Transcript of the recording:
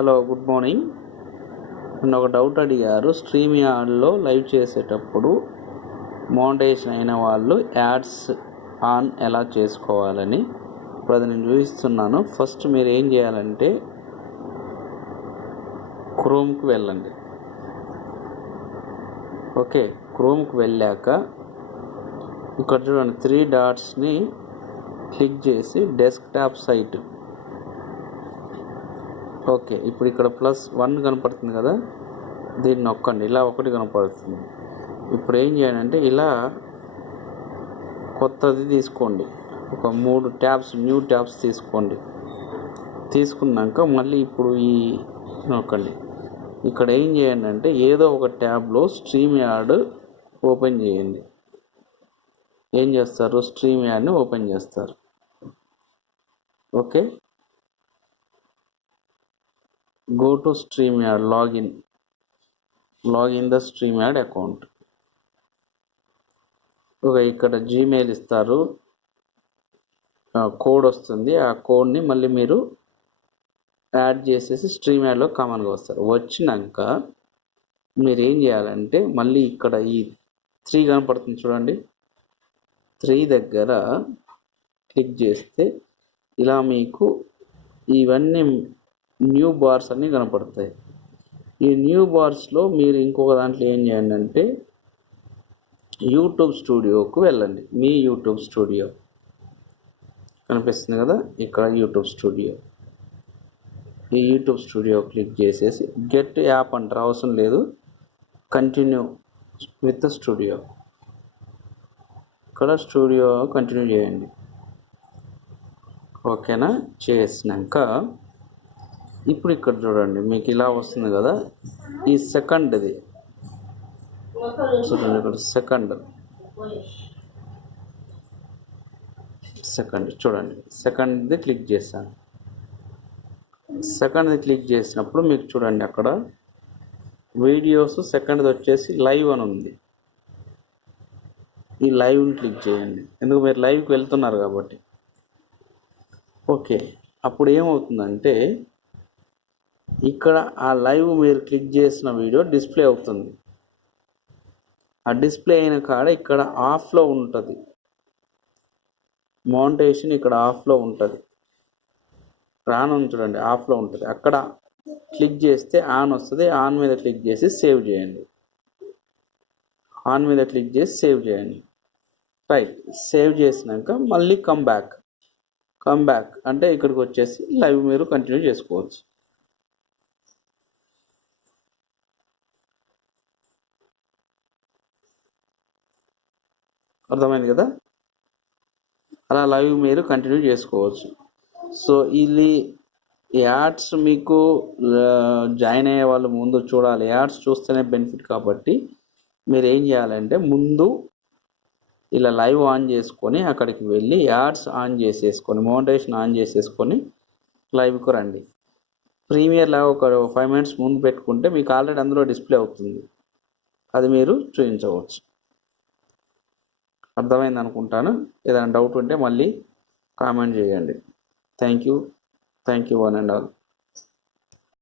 Hello, good morning. నన్ను ఒక doubt అడిగారు. స్ట్రీమ్ యార్డ్లో లైవ్ చేసేటప్పుడు మోనటైజేషన్ అయిన వాళ్ళు యాడ్స్ ఆన్ ఎలా చేసుకోవాలని ఇప్పుడు అది నేను చూపిస్తున్నాను. ఫస్ట్ మీరు ఏం చేయాలంటే క్రోమ్కి వెళ్ళండి. ఓకే, క్రోమ్కి వెళ్ళాక ఇక్కడ చూడండి 3 డాట్స్ని క్లిక్ చేసి డెస్క్టాప్ సైట్. ఓకే, ఇప్పుడు ఇక్కడ +1 కనపడుతుంది కదా, దీన్ని నొక్కండి. ఇలా ఒకటి కనపడుతుంది. ఇప్పుడు ఏం చేయాలంటే ఇలా కొత్తది తీసుకోండి. ఒక 3 ట్యాబ్స్, న్యూ ట్యాబ్స్ తీసుకోండి. తీసుకున్నాక మళ్ళీ ఇప్పుడు ఈ నొక్కండి. ఇక్కడ ఏం చేయండి అంటే ఏదో ఒక ట్యాబ్లో స్ట్రీమ్ యార్డ్ ఓపెన్ చేయండి. ఏం చేస్తారు? స్ట్రీమ్ యార్డ్ని ఓపెన్ చేస్తారు. Okay, go to StreamYard, log in the StreamYard account. Okay, ఇక్కడ జీమెయిల్ ఇస్తారు, కోడ్ వస్తుంది. ఆ కోడ్ని మళ్ళీ మీరు యాడ్ చేసేసి StreamYardలో కామన్గా వస్తారు. వచ్చినాక మీరు ఏం చేయాలంటే మళ్ళీ ఇక్కడ ఈ 3 కనపడుతుంది చూడండి, 3 దగ్గర క్లిక్ చేస్తే ఇలా మీకు ఇవన్నీ న్యూ బార్స్ అన్నీ కనపడతాయి. ఈ న్యూ బార్స్లో మీరు ఇంకొక దాంట్లో ఏం చేయండి అంటే యూట్యూబ్ స్టూడియోకు వెళ్ళండి. మీ యూట్యూబ్ స్టూడియో కనిపిస్తుంది కదా, ఇక్కడ యూట్యూబ్ స్టూడియో. ఈ యూట్యూబ్ స్టూడియో క్లిక్ చేసేసి గెట్ యాప్ అంటారు, అవసరం లేదు, కంటిన్యూ విత్ స్టూడియో. ఇక్కడ స్టూడియో కంటిన్యూ చేయండి. ఓకేనా? చేసినాక ఇప్పుడు ఇక్కడ చూడండి, మీకు ఇలా వస్తుంది కదా, ఈ సెకండ్ది చూడండి. ఇక్కడ సెకండ్ చూడండి, సెకండ్ది క్లిక్ చేశాను. సెకండ్ది క్లిక్ చేసినప్పుడు మీకు చూడండి అక్కడ వీడియోస్ సెకండ్ది వచ్చేసి లైవ్ అని ఉంది. ఈ లైవ్ని క్లిక్ చేయండి, ఎందుకు మీరు లైవ్కి వెళ్తున్నారు కాబట్టి. ఓకే, అప్పుడు ఏమవుతుందంటే ఇక్కడ ఆ లైవ్ మీరు క్లిక్ చేసిన వీడియో డిస్ప్లే అవుతుంది. ఆ డిస్ప్లే అయిన కాడ ఇక్కడ ఆఫ్లో ఉంటుంది, మోనటైజేషన్ ఇక్కడ ఆఫ్లో ఉంటుంది. ఆన్ ఉంది చూడండి, ఆఫ్లో ఉంటుంది. అక్కడ క్లిక్ చేస్తే ఆన్ వస్తుంది. ఆన్ మీద క్లిక్ చేసి సేవ్ చేయండి. ఆన్ మీద క్లిక్ చేసి సేవ్ చేయండి. రైట్, సేవ్ చేసినాక మళ్ళీ కమ్ బ్యాక్ అంటే ఇక్కడికి వచ్చేసి లైవ్ మీరు కంటిన్యూ చేసుకోవచ్చు. అర్థమైంది కదా? అలా లైవ్ మీరు కంటిన్యూ చేసుకోవచ్చు. సో ఇది యాడ్స్ మీకు జాయిన్ అయ్యే వాళ్ళు ముందు చూడాలి. యాడ్స్ చూస్తేనే బెనిఫిట్ కాబట్టి మీరు ఏం చేయాలంటే ముందు ఇలా లైవ్ ఆన్ చేసుకొని అక్కడికి వెళ్ళి యాడ్స్ ఆన్ చేసేసుకొని మోనటైజేషన్ ఆన్ చేసేసుకొని లైవ్కు రండి. ప్రీమియర్ లాగా ఒక 5 minutes ముందు పెట్టుకుంటే మీకు ఆల్రెడీ అందులో డిస్ప్లే అవుతుంది, అది మీరు చూపించవచ్చు. అర్థమైంది అనుకుంటాను. ఏదైనా డౌట్ ఉంటే మళ్ళీ కామెంట్ చేయండి. Thank you one and all.